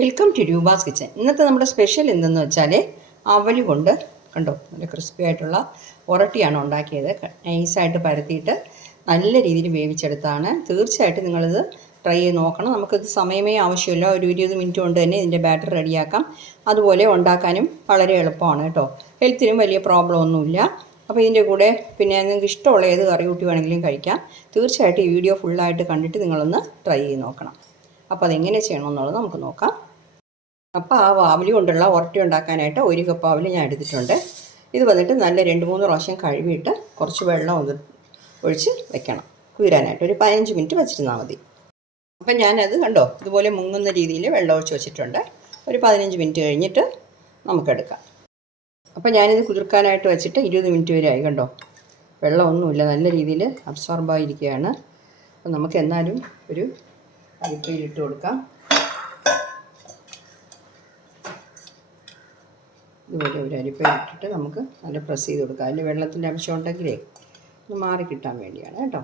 Welcome to Roopa's kitchen ഇന്നത്തെ നമ്മുടെ special എന്തെന്ന് വെച്ചാൽ അവലി കൊണ്ട് കണ്ടോ? നല്ല ക്രിസ്പി ആയിട്ടുള്ള ഉരട്ടിയാണ് ഉണ്ടാക്കിയത്. നൈസായിട്ട് പരത്തിയിട്ട് നല്ല രീതിയിൽ വേവിച്ചെടുത്താണ്. തീർച്ചയായിട്ടും നിങ്ങളിത് ട്രൈ ചെയ്ത് നോക്കണം. നമുക്കിത് സമയമേ ആവശ്യമില്ല. ഒരു ഇരുപത് മിനിറ്റ് കൊണ്ട് തന്നെ ഇതിന്റെ ബാറ്റർ റെഡിയാക്കാം. അതുപോലെ ഉണ്ടാക്കാനും വളരെ എളുപ്പമാണ് കേട്ടോ. ഹെൽത്തിനും വലിയ പ്രോബ്ലം ഒന്നുമില്ല. അപ്പോൾ ഇതിന്റെ കൂടെ പിന്നെ നിങ്ങൾക്ക് ഇഷ്ടമുള്ള ഏത് കറി കൂട്ടി വേണമെങ്കിലും കഴിക്കാം. തീർച്ചയായിട്ടും ഈ വീഡിയോ ഫുള്ളായിട്ട് കണ്ടിട്ട് നിങ്ങളൊന്ന് ട്രൈ ചെയ്ത് നോക്കണം. അപ്പോൾ അതെങ്ങനെ ചെയ്യണമെന്നുള്ളത് നമുക്ക് നോക്കാം. അപ്പോൾ ആ വാവലി കൊണ്ടുള്ള ഉരട്ടി ഉണ്ടാക്കാനായിട്ട് ഒരു കപ്പ് ആവലി ഞാൻ എടുത്തിട്ടുണ്ട്. ഇത് വന്നിട്ട് നല്ല രണ്ട് മൂന്ന് പ്രാവശ്യം കഴുകിയിട്ട് കുറച്ച് വെള്ളം ഒന്ന് ഒഴിച്ച് വെക്കണം. കുതിരാനായിട്ട് ഒരു പതിനഞ്ച് മിനിറ്റ് വെച്ചിരുന്നാൽ മതി. അപ്പം ഞാനത് കണ്ടോ ഇതുപോലെ മുങ്ങുന്ന രീതിയിൽ വെള്ളം ഒഴിച്ച് വെച്ചിട്ടുണ്ട്. ഒരു പതിനഞ്ച് മിനിറ്റ് കഴിഞ്ഞിട്ട് നമുക്കെടുക്കാം. അപ്പം ഞാനിത് കുതിർക്കാനായിട്ട് വെച്ചിട്ട് ഇരുപത് മിനിറ്റ് വരെ ആയി കണ്ടോ. വെള്ളമൊന്നുമില്ല നല്ല രീതിയിൽ അബ്സോർബായിരിക്കുകയാണ് അപ്പം നമുക്ക് എന്നാലും ഒരു അരിപ്പയിലിട്ട് കൊടുക്കാം. ഇതുപോലെ ഒരു അരിപ്പയിലിട്ടിട്ട് നമുക്ക് നല്ല പ്രസ് ചെയ്ത് കൊടുക്കാം. അതിൽ വെള്ളത്തിന്റെ അംശം ഉണ്ടെങ്കിലേ ഒന്ന് മാറി കിട്ടാൻ വേണ്ടിയാണ് കേട്ടോ.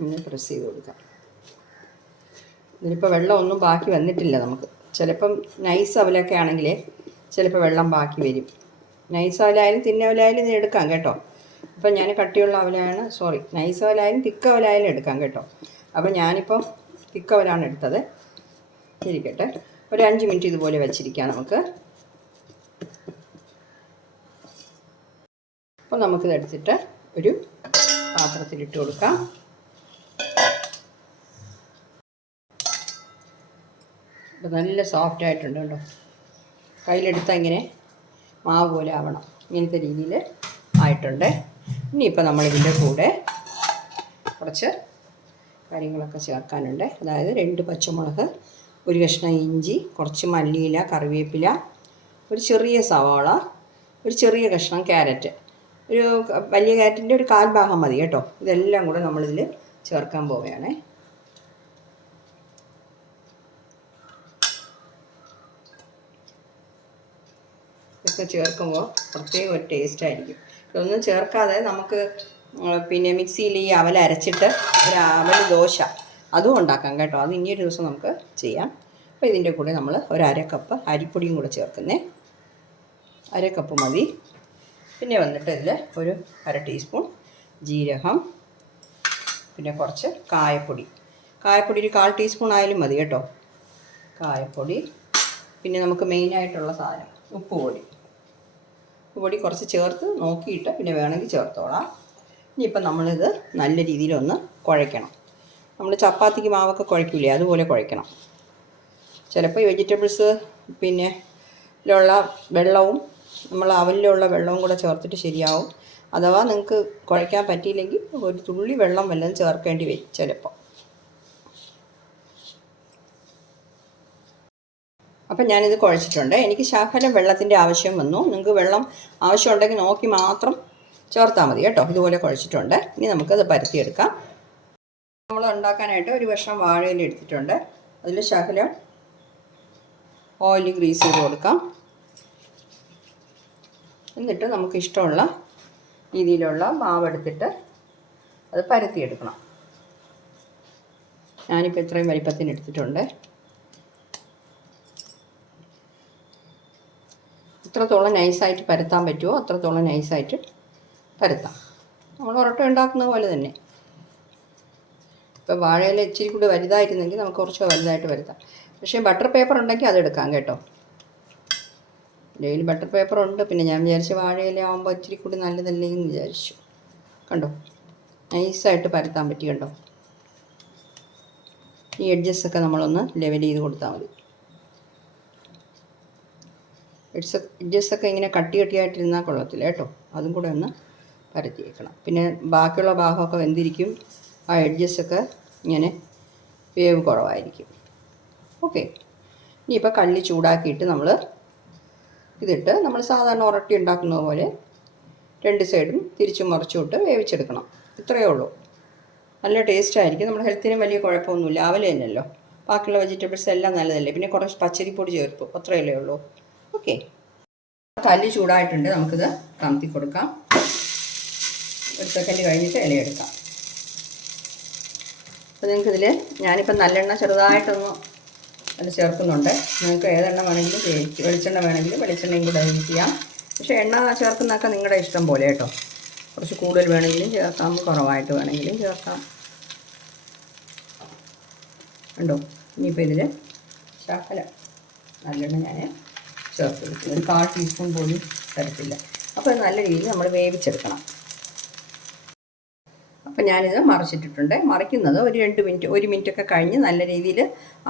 ഇന്ന് പ്രസ് ചെയ്ത് കൊടുക്കാം. ഇതിലിപ്പോൾ വെള്ളമൊന്നും ബാക്കി വന്നിട്ടില്ല നമുക്ക്. ചിലപ്പം നൈസ് അവലൊക്കെ ആണെങ്കിൽ ചിലപ്പോൾ വെള്ളം ബാക്കി വരും. നൈസ് അവലായാലും തിന്നവലായാലും ഇത് എടുക്കാം കേട്ടോ. ഇപ്പം ഞാൻ കട്ടിയുള്ള അവലയാണ് സോറി നൈസ് അവലായാലും തിക്ക അവലായാലും എടുക്കാം കേട്ടോ. അപ്പം ഞാനിപ്പോൾ തിക്ക അവലാണ് എടുത്തത്. ഇരിക്കട്ടെ. ഒരു അഞ്ച് മിനിറ്റ് ഇതുപോലെ വെച്ചിരിക്കാം നമുക്ക്. അപ്പോൾ നമുക്കിത് എടുത്തിട്ട് ഒരു പാത്രത്തിലിട്ട് കൊടുക്കാം. അപ്പം നല്ല സോഫ്റ്റ് ആയിട്ടുണ്ട് കേട്ടോ. കയ്യിലെടുത്താൽ ഇങ്ങനെ മാവ് പോലെ ആവണം. ഇങ്ങനത്തെ രീതിയിൽ ആയിട്ടുണ്ട്. ഇനിയിപ്പോൾ നമ്മളിതിന്റെ കൂടെ കുറച്ച് കാര്യങ്ങളൊക്കെ ചേർക്കാനുണ്ട്. അതായത് രണ്ട് പച്ചമുളക് ഒരു കഷ്ണം ഇഞ്ചി കുറച്ച് മല്ലിയില കറിവേപ്പില ഒരു ചെറിയ സവാള ഒരു ചെറിയ കഷ്ണം ക്യാരറ്റ്. ഒരു വലിയ ക്യാരറ്റിന്റെ ഒരു കാൽ ഭാഗം മതി കേട്ടോ. ഇതെല്ലാം കൂടെ നമ്മളിതിൽ ചേർക്കാൻ പോവുകയാണേ. ഇതൊക്കെ ചേർക്കുമ്പോൾ പ്രത്യേക ഒരു ടേസ്റ്റ് ആയിരിക്കും. ഇതൊന്നും ചേർക്കാതെ നമുക്ക് പിന്നെ മിക്സിയിൽ ഈ അവൽ അരച്ചിട്ട് ഒരു അവൽ ദോശ അതും ഉണ്ടാക്കാം കേട്ടോ. അത് ഇനിയൊരു ദിവസം നമുക്ക് ചെയ്യാം. അപ്പോൾ ഇതിന്റെ കൂടെ നമ്മൾ ഒരു അര കപ്പ് അരിപ്പൊടിയും കൂടെ ചേർക്കുന്നേ. അര കപ്പ് മതി. പിന്നെ വന്നിട്ട് ഇതിൽ ഒരു അര ടീസ്പൂൺ ജീരകം പിന്നെ കുറച്ച് കായപ്പൊടി. കായപ്പൊടി ഒരു കാൽ ടീസ്പൂൺ ആയാലും മതി കേട്ടോ. കായപ്പൊടി പിന്നെ നമുക്ക് മെയിനായിട്ടുള്ള സാധനം ഉപ്പ് പൊടി ഉപ്പ് പൊടി കുറച്ച് ചേർത്ത് നോക്കിയിട്ട് പിന്നെ വേണമെങ്കിൽ ചേർത്തോളാം. ഇനിയിപ്പം നമ്മളിത് നല്ല രീതിയിലൊന്ന് കുഴയ്ക്കണം. നമ്മൾ ചപ്പാത്തിക്ക് മാവൊക്കെ കുഴയ്ക്കില്ലേ അതുപോലെ കുഴയ്ക്കണം. ചിലപ്പോൾ ഈ വെജിറ്റബിൾസ് പിന്നെ ഉള്ള വെള്ളവും നമ്മൾ അവലിലുള്ള വെള്ളവും കൂടെ ചേർത്തിട്ട് ശരിയാവും. അഥവാ നിങ്ങൾക്ക് കുഴയ്ക്കാൻ പറ്റിയില്ലെങ്കിൽ ഒരു തുള്ളി വെള്ളം വല്ലതും ചേർക്കേണ്ടി വരും ചിലപ്പോൾ. അപ്പം ഞാനിത് കുഴച്ചിട്ടുണ്ട്. എനിക്ക് ശകലം വെള്ളത്തിന്റെ ആവശ്യം വന്നു. നിങ്ങൾക്ക് വെള്ളം ആവശ്യമുണ്ടെങ്കിൽ നോക്കി മാത്രം ചേർത്താൽ മതി കേട്ടോ. ഇതുപോലെ കുഴച്ചിട്ടുണ്ട്. ഇനി നമുക്കത് പരത്തിയെടുക്കാം. നമ്മൾ ഉണ്ടാക്കാനായിട്ട് ഒരു വർഷം വാഴയിൽ എടുത്തിട്ടുണ്ട്. അതിൽ ശകലം ഓയിൽ ഗ്രീസ് ചെയ്ത് കൊടുക്കാം. എന്നിട്ട് നമുക്ക് ഇഷ്ടമുള്ള രീതിയിലുള്ള മാവ് എടുത്തിട്ട് അത് പരത്തിയെടുക്കണം. ഞാനിപ്പോൾ ഇത്രയും വലിപ്പത്തിന് എടുത്തിട്ടുണ്ട്. എത്രത്തോളം നൈസായിട്ട് പരത്താൻ പറ്റുമോ? അത്രത്തോളം നൈസായിട്ട് പരത്താം. നമ്മൾ ഉറട്ട ഉണ്ടാക്കുന്ന പോലെ തന്നെ. ഇപ്പോൾ വാഴയില ഇച്ചിരി കൂടി വലുതായിരുന്നെങ്കിൽ നമുക്ക് കുറച്ച് വലുതായിട്ട് വരുത്താം പക്ഷേ ബട്ടർ പേപ്പർ ഉണ്ടെങ്കിൽ അതെടുക്കാം കേട്ടോ. ഡെയിലി ബട്ടർ പേപ്പർ ഉണ്ട്. പിന്നെ ഞാൻ വിചാരിച്ചു വാഴയില ആകുമ്പോൾ ഇച്ചിരി കൂടി നല്ലതല്ലേ എന്ന് വിചാരിച്ചു. കണ്ടോ? നൈസായിട്ട് പരത്താൻ പറ്റി കണ്ടോ? ഈ എഡ്ജസ് ഒക്കെ നമ്മളൊന്ന് ലെവൽ ചെയ്ത് കൊടുത്താൽ മതി. എഡ്സ് എഡ്ജസൊക്കെ ഇങ്ങനെ കട്ടി കട്ടിയായിട്ടിരുന്നാൽ കൊള്ളത്തില്ല കേട്ടോ. അതും കൂടെ ഒന്ന് പരത്തി വയ്ക്കണം പിന്നെ ബാക്കിയുള്ള ഭാഗമൊക്കെ വെന്തിരിക്കും. ആ എഡ്ജസൊക്കെ ഇങ്ങനെ വേവ് കുറവായിരിക്കും. ഓക്കെ ഇനിയിപ്പോൾ കള്ളി ചൂടാക്കിയിട്ട് നമ്മൾ ഇതിട്ട് നമ്മൾ സാധാരണ ഉരട്ടി ഉണ്ടാക്കുന്നത് പോലെ രണ്ട് സൈഡും തിരിച്ചും മറിച്ചുവിട്ട് വേവിച്ചെടുക്കണം. ഇത്രയേ ഉള്ളൂ. നല്ല ടേസ്റ്റ് ആയിരിക്കും. നമ്മുടെ ഹെൽത്തിനും വലിയ കുഴപ്പമൊന്നുമില്ല. രാവിലെ തന്നെയല്ലോ. ബാക്കിയുള്ള വെജിറ്റബിൾസ് എല്ലാം നല്ലതല്ലേ? പിന്നെ കുറച്ച് പച്ചരിപ്പൊടി ചേർത്തു അത്രയല്ലേ ഉള്ളൂ. ഓക്കെ. കല്ല് ചൂടായിട്ടുണ്ട് നമുക്കിത് കമത്തി കൊടുക്കാം. ഒരു സെക്കൻഡ് കഴിഞ്ഞിട്ട് ഇലയെടുക്കാം അപ്പോൾ നിങ്ങൾക്കിതിൽ ഞാനിപ്പോൾ നല്ലെണ്ണ ചെറുതായിട്ടൊന്ന് അതിൽ ചേർക്കുന്നുണ്ട്. നിങ്ങൾക്ക് ഏതെണ്ണ വേണമെങ്കിലും ഉപയോഗിക്കാം വെളിച്ചെണ്ണ വേണമെങ്കിലും വെളിച്ചെണ്ണയും കൂടെ ചെയ്യാം. പക്ഷേ എണ്ണ ചേർക്കുന്നതൊക്കെ നിങ്ങളുടെ ഇഷ്ടം പോലെ കേട്ടോ. കുറച്ച് കൂടുതൽ വേണമെങ്കിലും ചേർക്കാം കുറവായിട്ട് വേണമെങ്കിലും ചേർക്കാം. ഉണ്ടോ ഇനിയിപ്പോൾ ഇതിൽ ശാക്കല നല്ലെണ്ണ ഞാൻ ചേർത്ത് കൊടുക്കും ഒരു കാൽ ടീസ്പൂൺ പോലും തരത്തില്ല. അപ്പോൾ നല്ല രീതിയിൽ നമ്മൾ വേവിച്ചെടുക്കണം. അപ്പോൾ ഞാനിത് മറിച്ചിട്ടിട്ടുണ്ട്. മറിക്കുന്നത് ഒരു രണ്ട് മിനിറ്റ് ഒരു മിനിറ്റ് ഒക്കെ കഴിഞ്ഞ് നല്ല രീതിയിൽ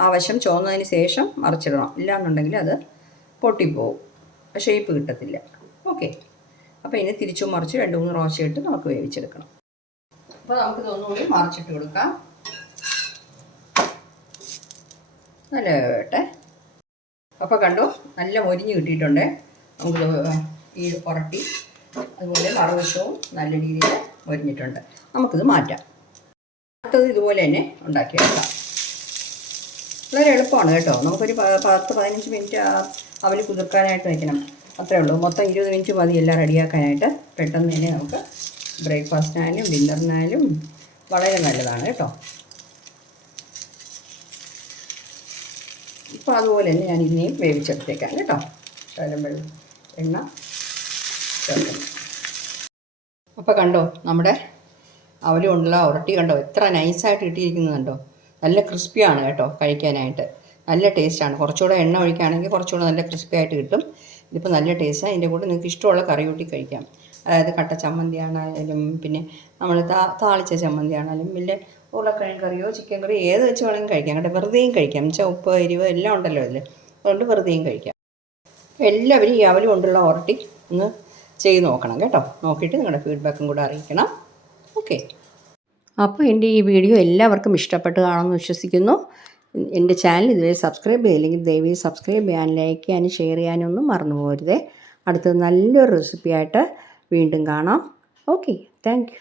ആവശ്യം ചോന്നതിന് ശേഷം മറിച്ചിടണം. ഇല്ലാന്നുണ്ടെങ്കിൽ അത് പൊട്ടിപ്പോവും. ഷേപ്പ് കിട്ടത്തില്ല. ഓക്കെ അപ്പോൾ ഇനി തിരിച്ചു മറിച്ച് രണ്ട് മൂന്ന് പ്രാവശ്യം ഇട്ട് നമുക്ക് വേവിച്ചെടുക്കണം. അപ്പോൾ നമുക്ക് ഇതൊന്നുകൂടി മറിച്ചിട്ട് കൊടുക്കാം. നല്ല വേവട്ടെ അപ്പോൾ കണ്ടോ നല്ല മൊരിഞ്ഞ് കിട്ടിയിട്ടുണ്ട്. നമുക്ക് ഈ പുരട്ടി അതുപോലെ മറുവശവും നല്ല രീതിയിൽ മൊരിഞ്ഞിട്ടുണ്ട്. നമുക്കിത് മാറ്റാം. അടുത്തത് ഇതുപോലെ തന്നെ ഉണ്ടാക്കിയെടുക്കാം. വളരെ എളുപ്പമാണ് കേട്ടോ. നമുക്കൊരു പത്ത് പതിനഞ്ച് മിനിറ്റ് അവൽ കുതിർക്കാനായിട്ട് വയ്ക്കണം അത്രേ ഉള്ളൂ. മൊത്തം ഇരുപത് മിനിറ്റ് മതി എല്ലാം റെഡിയാക്കാനായിട്ട്. പെട്ടെന്ന് തന്നെ നമുക്ക് ബ്രേക്ക്ഫാസ്റ്റിനായാലും ഡിന്നറിനായാലും വളരെ നല്ലതാണ് കേട്ടോ. ഇപ്പോൾ അതുപോലെ തന്നെ ഞാൻ ഇതിനെയും വേവിച്ചെടുത്തേക്കാം. കേട്ടോ? ശകലം വെള്ളം എണ്ണ ചേർക്കണം അപ്പോൾ കണ്ടോ നമ്മുടെ അവൽ കൊണ്ടുള്ള ഉരട്ടി കണ്ടോ? എത്ര നൈസായിട്ട് കിട്ടിയിരിക്കുന്നത് കണ്ടോ? നല്ല ക്രിസ്പിയാണ് കേട്ടോ കഴിക്കാനായിട്ട്. നല്ല ടേസ്റ്റാണ് കുറച്ചുകൂടെ എണ്ണ ഒഴിക്കുകയാണെങ്കിൽ കുറച്ചുകൂടെ നല്ല ക്രിസ്പി ആയിട്ട് കിട്ടും. ഇതിപ്പോൾ നല്ല ടേസ്റ്റാണ് ഇതിന്റെ കൂടെ നിങ്ങൾക്ക് ഇഷ്ടമുള്ള കറി കൂട്ടി കഴിക്കാം. അതായത് കട്ട ചമ്മന്തിയാണെങ്കിലും പിന്നെ നമ്മൾ താ താളിച്ച ചമ്മന്തിയാണെങ്കിലും പിന്നെ ഉരുളക്കിഴങ്ങ് കറിയോ ചിക്കൻ കറിയോ ഏത് വെച്ച് വേണമെങ്കിലും കഴിക്കാം. കേട്ടോ വെറുതെയും കഴിക്കാം. വെച്ചാൽ ഉപ്പ് എരിവ് എല്ലാം ഉണ്ടല്ലോ അതിൽ അതുകൊണ്ട് വെറുതെയും കഴിക്കാം. എല്ലാവരും ഈ അവലും കൊണ്ടുള്ള ഉരട്ടി ഒന്ന് ചെയ്ത് നോക്കണം കേട്ടോ. നോക്കിയിട്ട് നിങ്ങളുടെ ഫീഡ്ബാക്കും കൂടെ അറിയിക്കണം. ഓക്കെ അപ്പോൾ എന്റെ ഈ വീഡിയോ എല്ലാവർക്കും ഇഷ്ടപ്പെട്ട് കാണുമെന്ന് വിശ്വസിക്കുന്നു. എന്റെ ചാനൽ ഇതുവരെ സബ്സ്ക്രൈബ് ചെയ്തില്ലെങ്കിൽ ദയവായി സബ്സ്ക്രൈബ് ചെയ്യാൻ ലൈക്ക് ചെയ്യാനും ഷെയർ ചെയ്യാനും ഒന്നും മറന്നു പോരുതേ അടുത്തത് നല്ലൊരു റെസിപ്പി ആയിട്ട് വീണ്ടും കാണാം. Okay thank